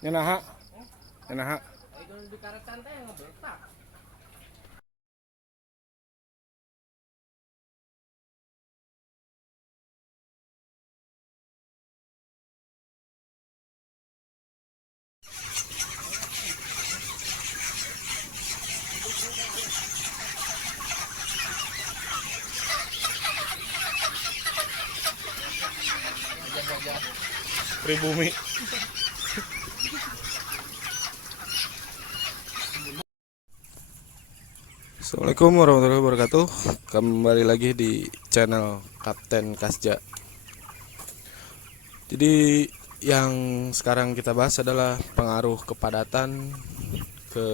Nyenaha, nyenaha. Pribumi. Assalamualaikum warahmatullahi wabarakatuh. Kembali lagi di channel Kapten Kasja. Jadi yang sekarang kita bahas adalah pengaruh kepadatan ke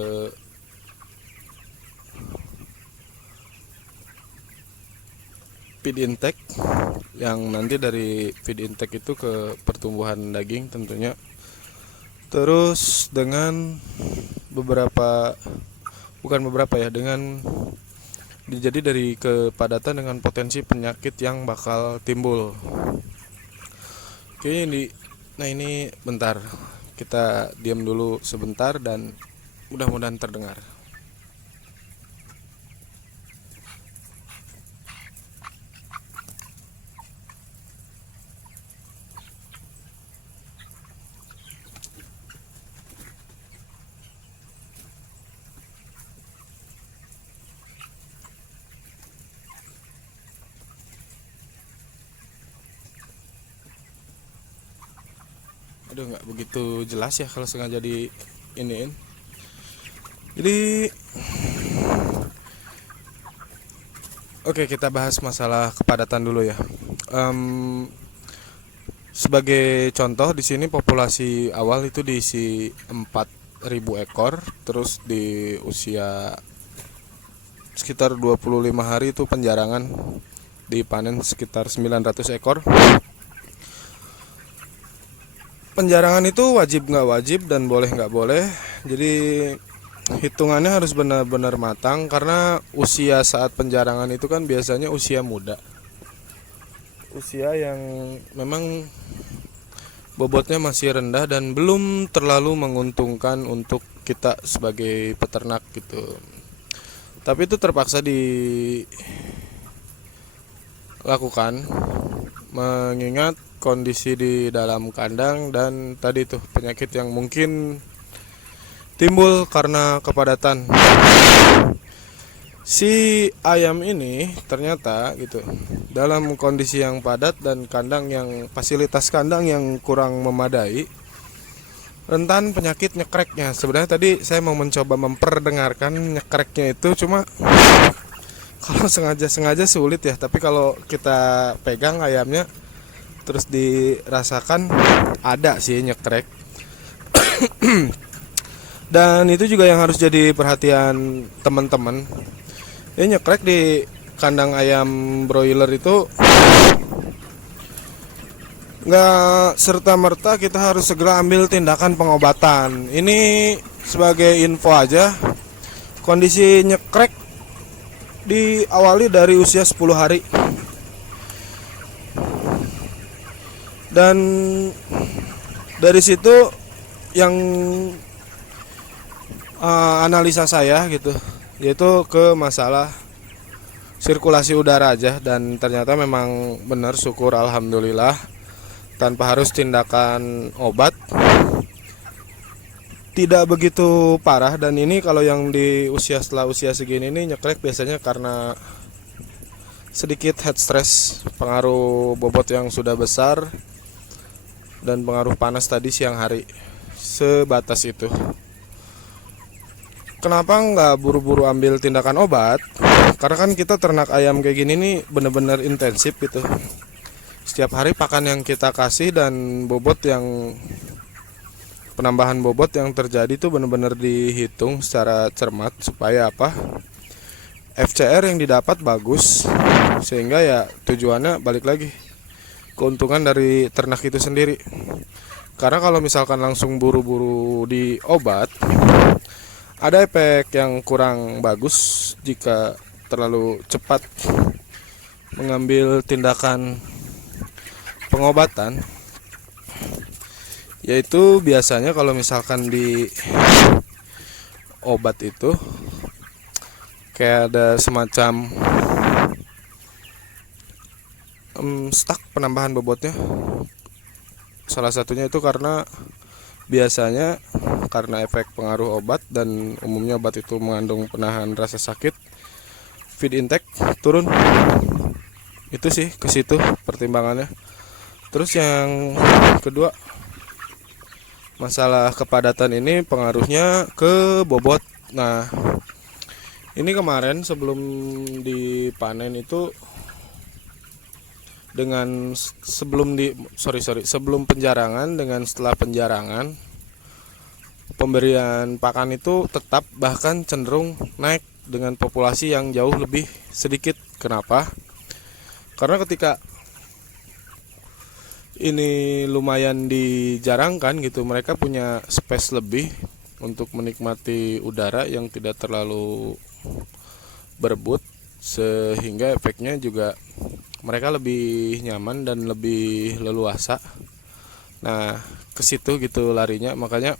feed intake, yang nanti dari feed intake itu ke pertumbuhan daging tentunya. Terus dengan dengan jadi dari kepadatan dengan potensi penyakit yang bakal timbul. Oke, ini bentar, kita diam dulu sebentar dan mudah-mudahan terdengar. Aduh, nggak begitu jelas ya kalau sengaja di iniin. Jadi oke, kita bahas masalah kepadatan dulu ya. Sebagai contoh, di sini populasi awal itu diisi 4.000 ekor, terus di usia sekitar 25 hari itu penjarangan, dipanen sekitar 900 ekor. Penjarangan itu wajib nggak wajib dan boleh nggak boleh, jadi hitungannya harus benar-benar matang, karena usia saat penjarangan itu kan biasanya usia muda, usia yang memang bobotnya masih rendah dan belum terlalu menguntungkan untuk kita sebagai peternak gitu. Tapi itu terpaksa dilakukan mengingat kondisi di dalam kandang dan tadi tuh penyakit yang mungkin timbul karena kepadatan. Si ayam ini ternyata gitu dalam kondisi yang padat dan fasilitas kandang yang kurang memadai, rentan penyakit nyekreknya. Sebenarnya tadi saya mau mencoba memperdengarkan nyekreknya itu, cuma kalau sengaja sulit ya. Tapi kalau kita pegang ayamnya terus dirasakan, ada sih nyekrek. Dan itu juga yang harus jadi perhatian teman-teman. Ini nyekrek di kandang ayam broiler itu nggak serta-merta kita harus segera ambil tindakan pengobatan. Ini sebagai info aja. Kondisi nyekrek diawali dari usia 10 hari. Dan dari situ yang analisa saya gitu, yaitu ke masalah sirkulasi udara aja, dan ternyata memang benar, syukur alhamdulillah, tanpa harus tindakan obat, tidak begitu parah. Dan ini kalau yang setelah usia segini ini nyekrek biasanya karena sedikit head stress, pengaruh bobot yang sudah besar dan pengaruh panas tadi siang hari, sebatas itu. Kenapa nggak buru-buru ambil tindakan obat? Karena kan kita ternak ayam kayak gini nih bener-bener intensif gitu. Setiap hari pakan yang kita kasih dan penambahan bobot yang terjadi itu bener-bener dihitung secara cermat supaya apa? FCR yang didapat bagus, sehingga ya tujuannya balik lagi keuntungan dari ternak itu sendiri. Karena kalau misalkan langsung buru-buru di obat, ada efek yang kurang bagus jika terlalu cepat mengambil tindakan pengobatan, Yaitu biasanya kalau misalkan di obat itu kayak ada semacam stuck penambahan bobotnya. Salah satunya itu karena biasanya karena efek pengaruh obat, dan umumnya obat itu mengandung penahan rasa sakit, feed intake turun. Itu sih ke situ pertimbangannya. Terus yang kedua, masalah kepadatan ini pengaruhnya ke bobot. Nah, ini kemarin sebelum dipanen itu dengan sebelum penjarangan dengan setelah penjarangan, pemberian pakan itu tetap bahkan cenderung naik dengan populasi yang jauh lebih sedikit. Kenapa? Karena ketika ini lumayan dijarangkan gitu, mereka punya space lebih untuk menikmati udara yang tidak terlalu berebut, sehingga efeknya juga mereka lebih nyaman dan lebih leluasa. Nah, ke situ gitu larinya. Makanya,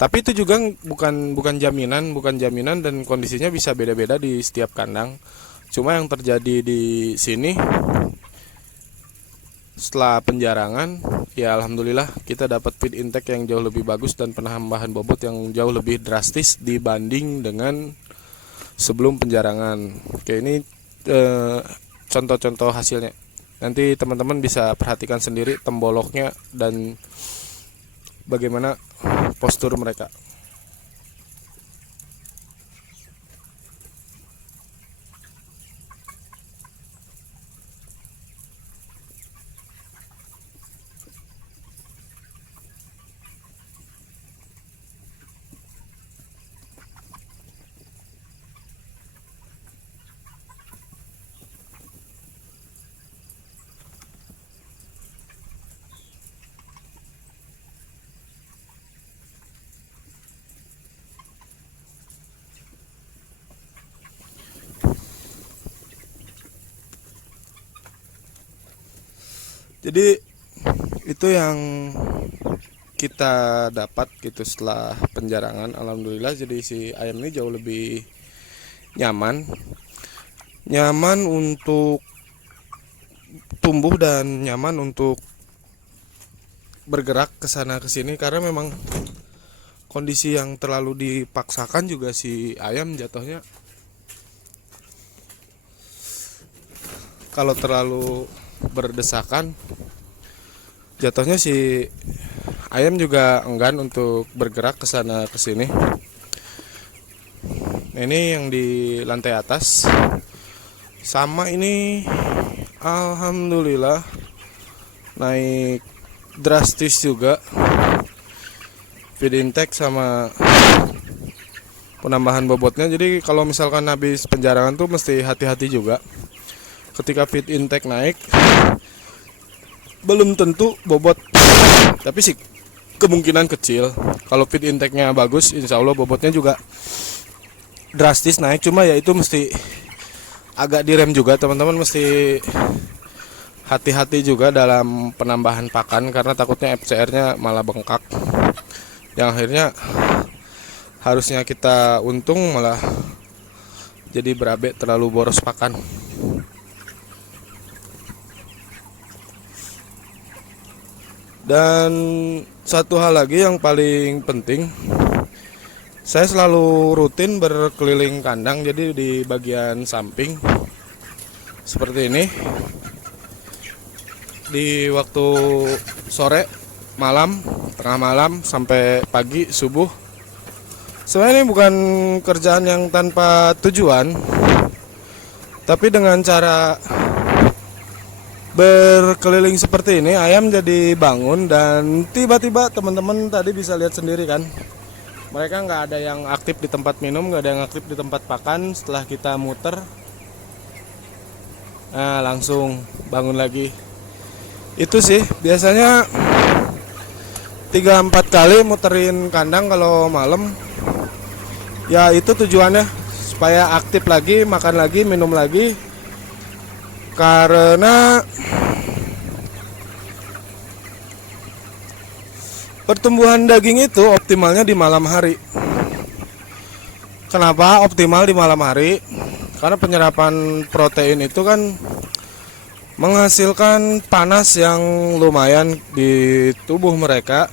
tapi itu juga bukan jaminan dan kondisinya bisa beda-beda di setiap kandang. Cuma yang terjadi di sini setelah penjarangan, ya alhamdulillah kita dapat feed intake yang jauh lebih bagus dan penambahan bobot yang jauh lebih drastis dibanding dengan sebelum penjarangan. Oke, ini contoh-contoh hasilnya. Nanti teman-teman bisa perhatikan sendiri temboloknya dan bagaimana postur mereka. Jadi itu yang kita dapat gitu setelah penjarangan. Alhamdulillah, jadi si ayam ini jauh lebih nyaman untuk tumbuh dan nyaman untuk bergerak ke sana ke sini, karena memang kondisi yang terlalu dipaksakan juga si ayam jatuhnya, kalau terlalu berdesakan jatuhnya si ayam juga enggan untuk bergerak ke sana ke sini. Ini yang di lantai atas. Sama ini alhamdulillah naik drastis juga feed intake sama penambahan bobotnya. Jadi kalau misalkan habis penjarangan tuh mesti hati-hati juga. Ketika feed intake naik, belum tentu bobot, tapi sih kemungkinan kecil. Kalau feed intake-nya bagus, insya Allah bobotnya juga drastis naik. Cuma ya itu mesti agak direm juga, teman-teman mesti hati-hati juga dalam penambahan pakan, karena takutnya FCR-nya malah bengkak, yang akhirnya harusnya kita untung malah jadi berabe terlalu boros pakan. Dan satu hal lagi yang paling penting, saya selalu rutin berkeliling kandang. Jadi di bagian samping seperti ini, di waktu sore, malam, tengah malam sampai pagi subuh. Sebenarnya ini bukan kerjaan yang tanpa tujuan, tapi dengan cara berkeliling seperti ini, ayam jadi bangun. Dan tiba-tiba teman-teman tadi bisa lihat sendiri kan, mereka nggak ada yang aktif di tempat minum, nggak ada yang aktif di tempat pakan. Setelah kita muter, nah langsung bangun lagi. Itu sih biasanya 3-4 kali muterin kandang kalau malam. Ya itu tujuannya supaya aktif lagi, makan lagi, minum lagi. Karena Pertumbuhan daging itu optimalnya di malam hari. Kenapa optimal di malam hari? Karena penyerapan protein itu kan menghasilkan panas yang lumayan di tubuh mereka,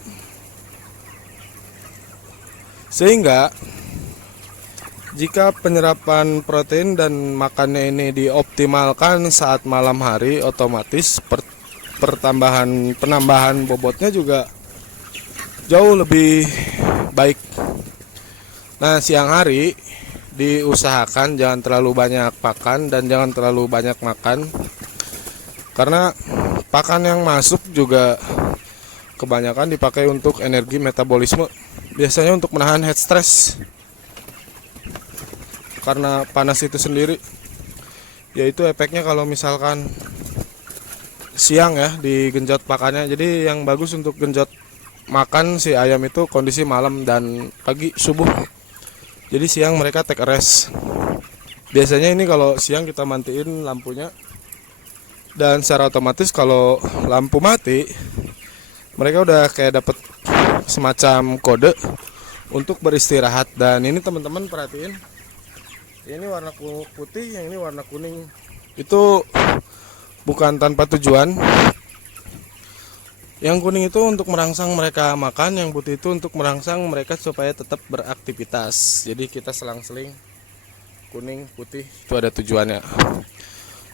sehingga jika penyerapan protein dan makannya ini dioptimalkan saat malam hari, otomatis penambahan bobotnya juga jauh lebih baik. Nah, siang hari diusahakan jangan terlalu banyak pakan dan jangan terlalu banyak makan, karena pakan yang masuk juga kebanyakan dipakai untuk energi metabolisme, biasanya untuk menahan head stress karena panas itu sendiri. Yaitu efeknya kalau misalkan siang ya digenjot pakannya. Jadi yang bagus untuk genjot makan si ayam itu kondisi malam dan pagi subuh. Jadi siang mereka take a rest. Biasanya ini kalau siang kita matiin lampunya, dan secara otomatis kalau lampu mati mereka udah kayak dapet semacam kode untuk beristirahat. Dan ini teman-teman perhatiin, ini warna putih, yang ini warna kuning. Itu bukan tanpa tujuan. Yang kuning itu untuk merangsang mereka makan, yang putih itu untuk merangsang mereka supaya tetap beraktivitas. Jadi kita selang-seling kuning putih, itu ada tujuannya.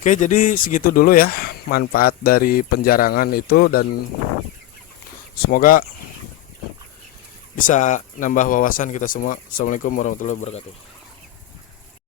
Oke, jadi segitu dulu ya manfaat dari penjarangan itu, dan semoga bisa nambah wawasan kita semua. Assalamualaikum warahmatullahi wabarakatuh.